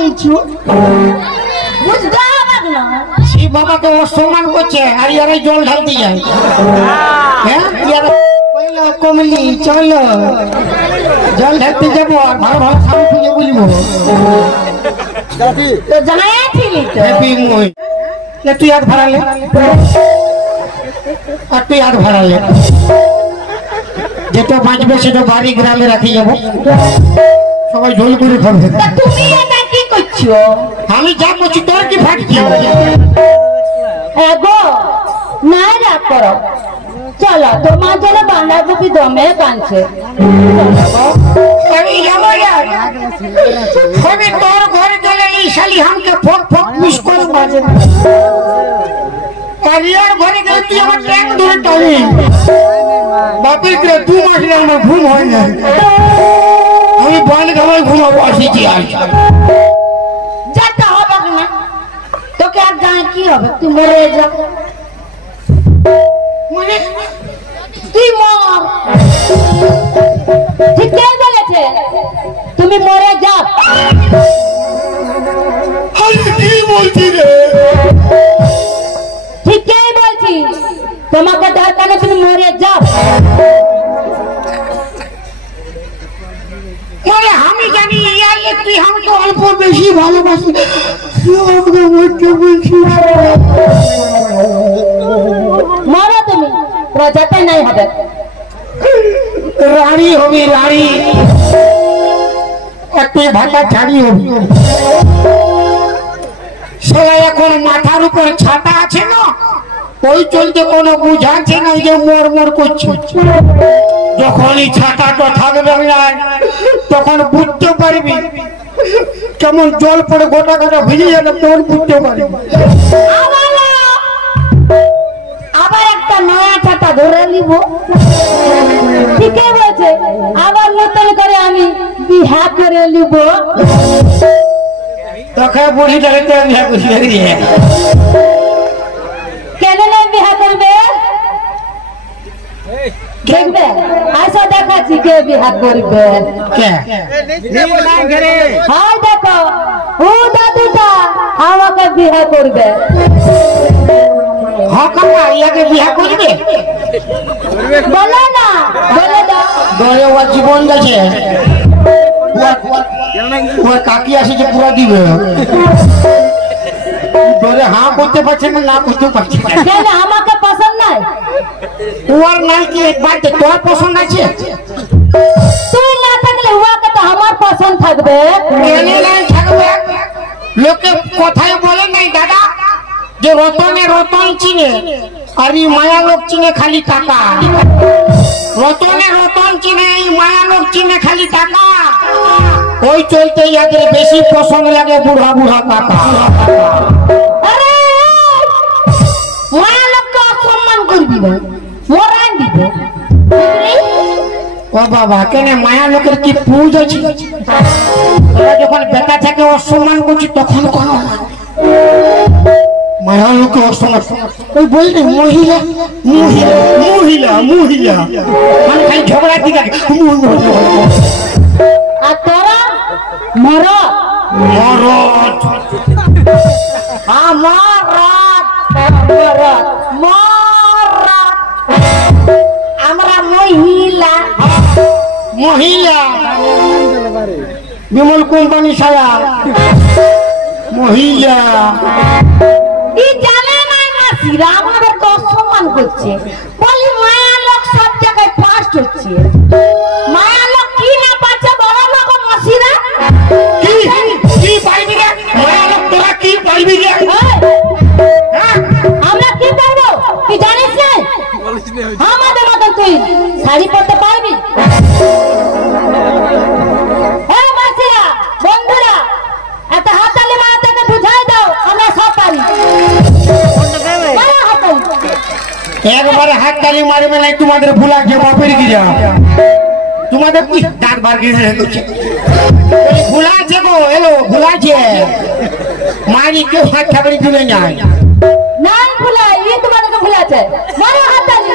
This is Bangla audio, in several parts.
গেছো বুঝতে হবে না শিব বাবাকে অসম্মান করছে আর ইয়ারা জল ঢালতে যায় হ্যাঁ ইয়ারা কইলো কমলি চলো জল ঢালতে যাবো আর ভালো ভালো স্বামী খুঁজে বলবো তো জানাইছিলি তো হ্যাপি মই তুই হাত ভাড়ালে আর তুই হাত ভাড়ালে যেটা বাঁচবে সেটা বাড়ি গ্রামে রাখি যাবো সবাই ঝোল করে খাবে তুমি এটা কি করছো আমি যা করছি তোর কি ফাটছি এগো না রাগ করো চলো তোমার জন্য বাঁধাকপি দমে কাঁদছে আমি তোর ঘরে গেলে এই শালি আমাকে ফক ফক মিস করে বাজে কারিয়ার ঘরে গেলে তুই আমার ট্যাং ধরে টানি বাপের কে 2 মাস আমার ঘুম হয় না আমি বান খামায় ঘুমাবো আসিছি আর যেতে হবে না তোকে আর জানে কি হবে তুই মরে যা মানে তুই মর ঠিকই বলেছে তুমি মরে যা কি বলছি রে ঠিকই বলছি তোমাকে দরকার নেই তুমি মরে যাও মানে আমি জানি ইয়ার তুই আমাকে অল্প বেশি ভালোবাসি মরো তুমি প্রজাতে নাই হবে রানী হবি রানী তুই ভাতা ছাড়ি হবি সেটা এখন মাথার উপর ছাতা আছে না ওই চলতে কোনো বুঝাচ্ছে না যে মর মর করছে যখনই ছাতাটা থাকবে না তখন বুঝতে পারবি কেমন জল পড়ে গোটা গোটা ভিজে যাবে তখন বুঝতে পারবি আবার একটা নয়া ছাতা ধরে নিব ঠিকই বলছে আবার নতুন করে আমি বিহা করে নিব তোকে বুড়ি ডালতে বিয়া করছি কেন নাই বিহা করবে দেখবে আসো দেখাচ্ছি কে বিহা করবে হাই দেখো ও দাদুটা আমাকে বিহা করবে হ্যাঁ কাকা ইয়াকে বিয়া করবে বলো না বলে দাও দরে ওর জীবন গেছে ওর কাকি আসে যে পুরা দিবে দরে হ্যাঁ করতে পারছে না না করতে পারছে কেন আমাকে পছন্দ নাই ওর নাই কি একবার তোর পছন্দ আছে তুই না থাকলে উহাকে তো আমার পছন্দ থাকবে এনে নাই থাকবে লোকে কথাই বলে নাই দাদা যে রতনে রতন চিনে আর এই মায়া লোক চিনে খালি টাকা রতনে রতন চিনে এই মায়া লোক চিনে খালি টাকা ওই চলতে ইয়াদের বেশি পছন্দ লাগে বুড়া বুড়া কাকা আরে মায়া লোককে অসম্মান করবি না মরান দিব ও বাবা কেন মায়া লোকের কি পুজ আছে তোরা যখন বেটা থেকে অসম্মান করছি তখন কোনো মায়া লোকে অসম্মান ওই বললি মহিলা মহিলা মহিলা মহিলা মানে খালি ঝগড়া দিকে আর তোরা মরদ মরদ আমার মরদ মরদ আমরা মহিলা মহিলা বিমল কোম্পানি সারা মহিলা এই জানে না মাসিরা আমাদেরকে অসম্মান করছে বলি মায়া লোক সব জায়গায় ফার্স্ট হচ্ছে মায়া লোক কি না পাচ্ছে বলো না গো মাসিরা কি কি পাইবি রে মায়া লোক তোরা কি পাইবি রে আমরা কি করবো তুই জানিস না আমাদের মতন তুই শাড়ি পরতে পারবি মাসিরা বন্ধুরা একটা হাততালি মারাতে বুঝাই দাও আমরা সব পারি একবার হাত তালি মারবে না তোমাদের ভুলা যে বাপের গিরা তোমাদের কি দাঁত বার গিরে ভুলা আছে গো এলো ভুলা আছে মারি কেউ হাত ঠাকুরি তুলে যায় নাই ভুলা এই তোমাদেরকে ভুলাছে মারো হাততালি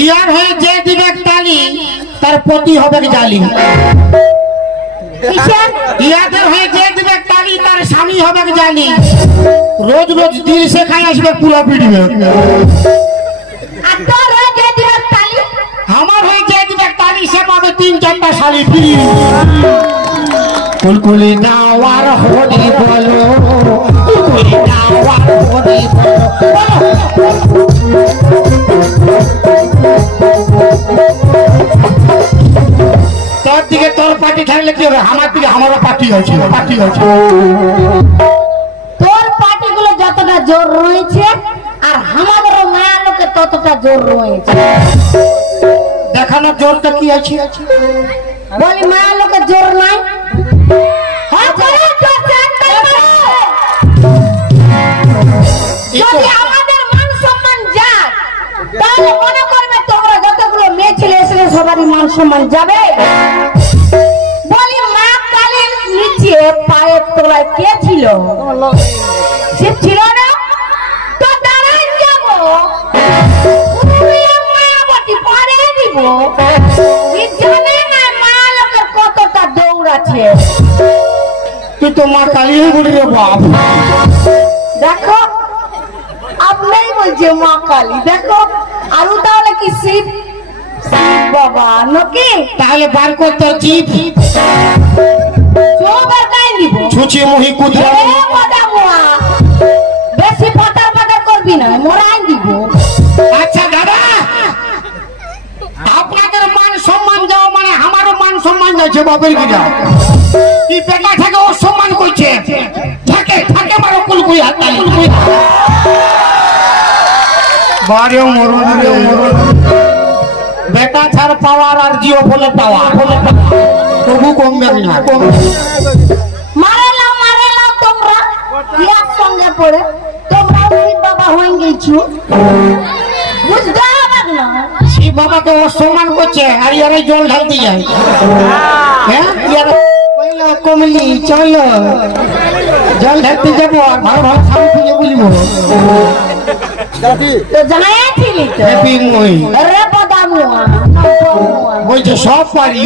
ইয়ার হয়ে যে দিবে তালি তার প্রতি হবে জালি ইয়াদের হয়ে যে দিবে তালি তার স্বামী হবে জানি, রোজ রোজ দিল সে খাই আসবে পুরা পিটবে। আমার হয়ে যে দিবে তালি সে পাবে 3-4টা শাড়ি ফ্রি। কুলকুলি নাওয়ার হরি বলো, কুলকুলি নাওয়ার হরি বলো। তোর দিকে তোর পার্টি থাকলে কি হবে, আমার দিকে আমারও পার্টি আছে, পার্টি আছে। তোর পার্টি গুলো যতটা জোর রয়েছে আর আমাদেরও মায়া লোকে ততটা জোর রয়েছে। দেখানোর জোরটা কি আছে? বলি মায়া লোকের জোর নাই। যদি আমাদের মান সম্মান যায় তাহলে মনে করবে তোমরা যতগুলো মেয়ে ছেলে এসে সবারই মান সম্মান যাবে। বলি মা কালীর নিচে পায়ের তলায় কে ছিল? শিব ছিল না? তো দাঁড়াই যাবো, মায়াবতী পরে দিব। জানে না মায়া লোকের কতটা দৌড়াচ্ছে। তুই তো মা কালী বলি রে বাপ। দেখো আপনি বলছে মা কালী, দেখো আরো তাহলে কি শিব বাবা নাকি? তাহলে বার করতে জিপ ছুচি মুহি কুদরা বেশি পাতার পাতার করবি না, মোরাই দিব। আচ্ছা দাদা, আপনাদের মান সম্মান যাও মানে আমারও মান সম্মান যাচ্ছে বাপের গিরা। কি বেটা থাকে ও সম্মান করছে, থাকে থাকে মারো কুলকুই হাত কুলকুই বারেও মরণ রে মরণ। বেটা ছাড় পাওয়ার আর জিও বলে পাওয়া তবু কমবে না। মারে লাও তোমরা ইয়ার সঙ্গে পড়ে তোমরা শিব বাবা হয়ে গেছো, বুঝতে হবে না? শিব বাবাকে অসম্মান করছে আর ইয়ারে জল ঢালতে যায়। হ্যাঁ ইয়ার কমলি চলো জল ঢালতে যাবো আর ভালো ভালো খাবো খুঁজে বুঝবো। তো জানাইছিলি তো হ্যাপি মই রে বদামুয়া বলছে সব পারি।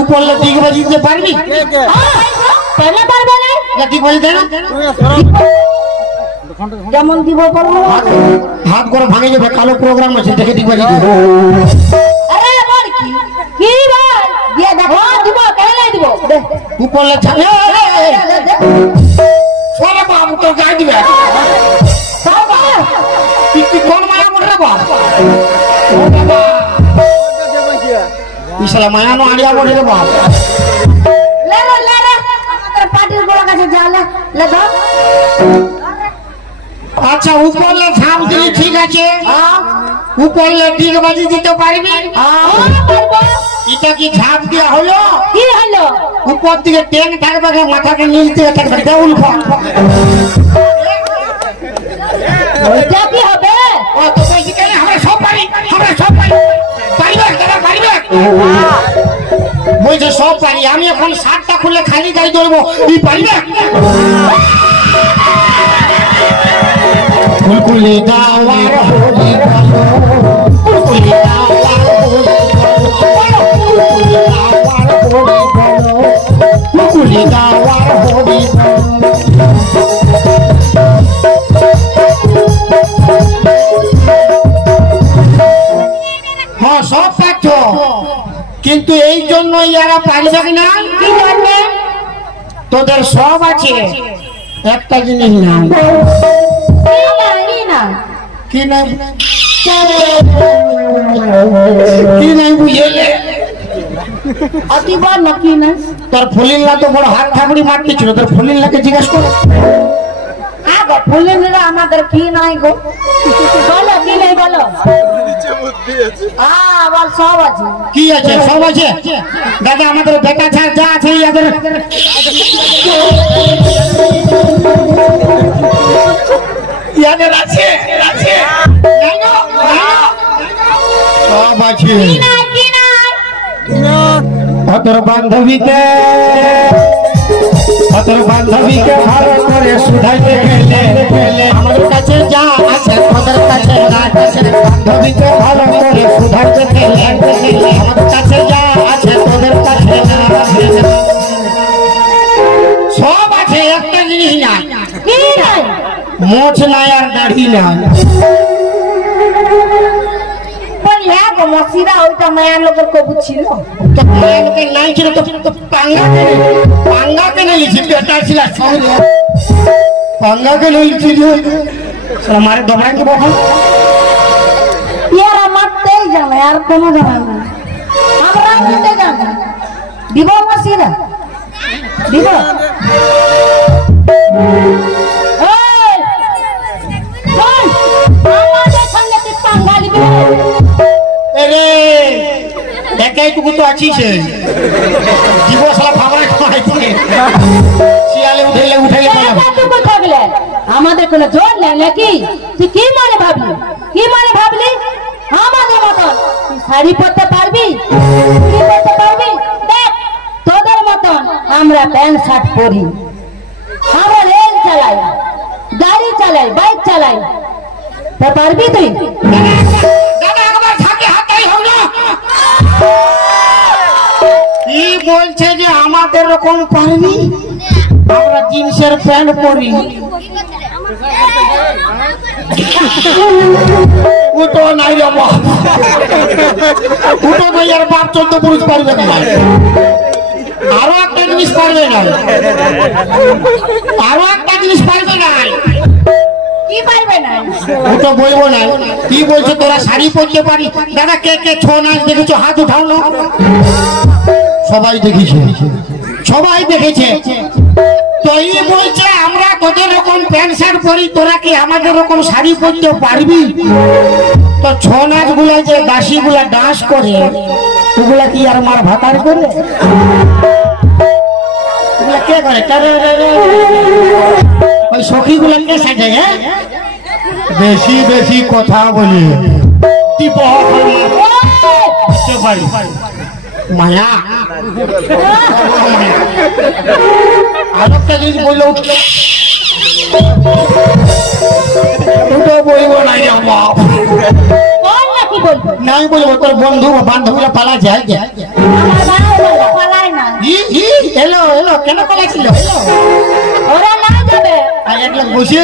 উপরলে দিগবা দিতে পারবি? পেলে পারবে না ঠিক বলি দেন যেমন দিব করবো। হাত করে ভাঙে যাবে, কালো প্রোগ্রাম আছে দেখে দিগবা দিতে। আরে বল কি বল দিয়ে দেখো দিব কেন দিব উপরলে ছাড়ে সরে বাবু তো গায়ে দিবে। তুই কোন মায়া মরে বাপ? ইসলা মায়া নো আড়িয়া মরে রে বাপ। আমাদের পার্টির গোলা কাছে যালে লে দাও। আচ্ছা উপরলে ঝাঁপ দিলি ঠিক আছে, উপরলে ডিগবাজি দিতে পারবি? এটা কি ঝাঁপ দেওয়া হলো? কি হলো? উপর দিকে ট্যাঙ্ক থাকবে, মাথাকে নিচ দিকে থাকবে, দেউল ওইটা কি হবে? ও তো বলছি কেন আমরা সব পারি, আমরা সব পারি। পারিবে দাদা পারিবে? বলছে সব পারি। আমি এখন 7টা খুলে খালি গাড়ি ধরবো, তুই পারিবে? কুলকুলি দাওয়ার হরি বলো, কুলকুলি দাওয়ার হরি বলো, কুলকুলি দাওয়ার হরি বলো, কুলকুলি দাওয়ার হরি বলো। হ্যাঁ সব পাচ্ছ, কিন্তু এই জন্য ইয়ারা পারবে না। কি জানবে? তোদের সব আছে, একটা জিনিস না। কি নাই কি নাই বুঝেলে? অতিবার নাকি না? তোর ফলিল্লা তো বড় হাত ঠাকুরি মারতে ছিল, তোর ফলিল্লাকে জিজ্ঞেস করো। গো ফুলেরা আমাদের কি নাই গো, বলো কি নাই বলো। বল সব আছে। কি আছে? সব আছে দাদা। আমাদের বেটা ছাড় যা আছে ইয়াদের ইয়াদের আছে আছে সব আছে। তোর বান্ধবীকে ভালো করে শুধাইতে গেলে আমাদের কাছে যা আছে তোদের কাছে না আছে। বান্ধবীকে ভালো করে শুধাইতে গেলে আমাদের কাছে যা আছে তোদের কাছে না আছে। মোছ নাই আর দাড়ি নাই। বললে গো মসিরা ওইটা মায়া লোকের কবু ছিল। তো মায়া লোকের নাই ছিল তো পাঙ্গা কেন লিখি বেটা ছিল সঙ্গে পাঙ্গা কেন লিখি हमारे दबाए के बाबू यार मारतेই জানে আর কোনো জানে না আমরা নিতে জানি দিব মসিরা দিব এই কোন আমাদের সঙ্গে তুই পাঙ্গালি দিবি अरे একাই টুকু তো আছিস জীব শালা ভাবনা খাই তুই শিয়ালে উঠাইলে টুকু থাকলে আমাদের কোনো জোর নেই নাকি তুই কি মানে ভাবলি আমাদের মতন তুই শাড়ি পরতে পারবি কি পরতে পারবি দেখ তোদের মতন আমরা প্যান্ট শার্ট পরি আমরা রেল চালাই গাড়ি চালাই বাইক চালাই তো পারবি তুই দাদা একবার থাকে হাতাই হোক না কি বলছে যে আমাদের রকম পারবি আমরা জিন্সের প্যান্ট পরি উঠো নাই রে বাপ উঠো নাই আর বাপ 14 পুরুষ পারবে না আরো একটা জিনিস পারবে না কি পারবে না ওটা বলবো না কি বলছে তোরা শাড়ি পরতে পারি দাদা কে কে ছৌ নাচ দেখেছো হাত উঠাও না সবাই দেখেছে তো এই বলছে আমরা তোদের রকম প্যান্ট শার্ট পরি তোরা কি আমাদের রকম শাড়ি পরতে পারবি তো ছৌ নাচ গুলা যে দাসী গুলা ডান্স করে ওগুলা কি আর মার ভাতার করে ওগুলা কে করে ওই সখী গুলা কে সাজে হ্যাঁ বেশি কথা বলি মায়া আরেকটা জিনিস বললো ওটা বলবো না বাপ নাই বলবো তোর বন্ধু বান্ধবীরা পালা যায় এলো কেন পালাইছিল ওরা না যাবে এক লাখ বসিয়ে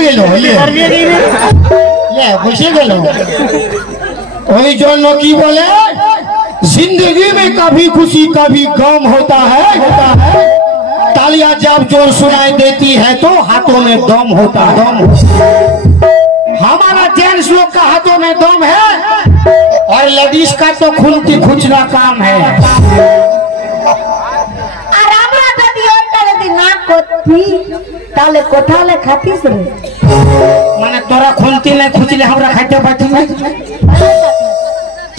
গেল ওই জন্য কি বলে जिंदगी में कभी खुशी कभी गम होता है तालियां जब जोर सुनाई देती है तो हाथों में दम होता है हमारा जेंट्स लोग का हाथों में दम है और लेडीज का तो खुलती खुचना काम है আর আমরা যদি ওইটা যদি না করতি তাহলে কোথালে খাতিস রে মানে তোরা খুলতি না খুচলে আমরা খাইতে পারতি না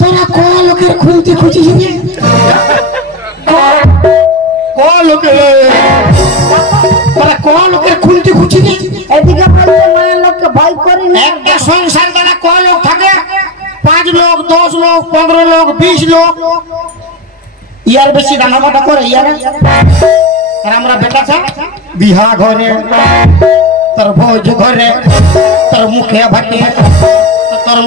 তোরা কোন লোকের খুলতি খুঁজিস কোন লোকের খুলতি খুঁজিস এদিকে বলতে মায়ের লোককে ভয় করি না একটা সংসার দ্বারা কয় লোক থাকে 5 লোক 10 লোক 15 লোক 20 লোক ইয়ার বেশি রান্নাবাটা করে ইয়ার আর আমরা বেটা ছা বিহা ঘরে তোর ভোজ ঘরে তোর মুখে ভাটি তোর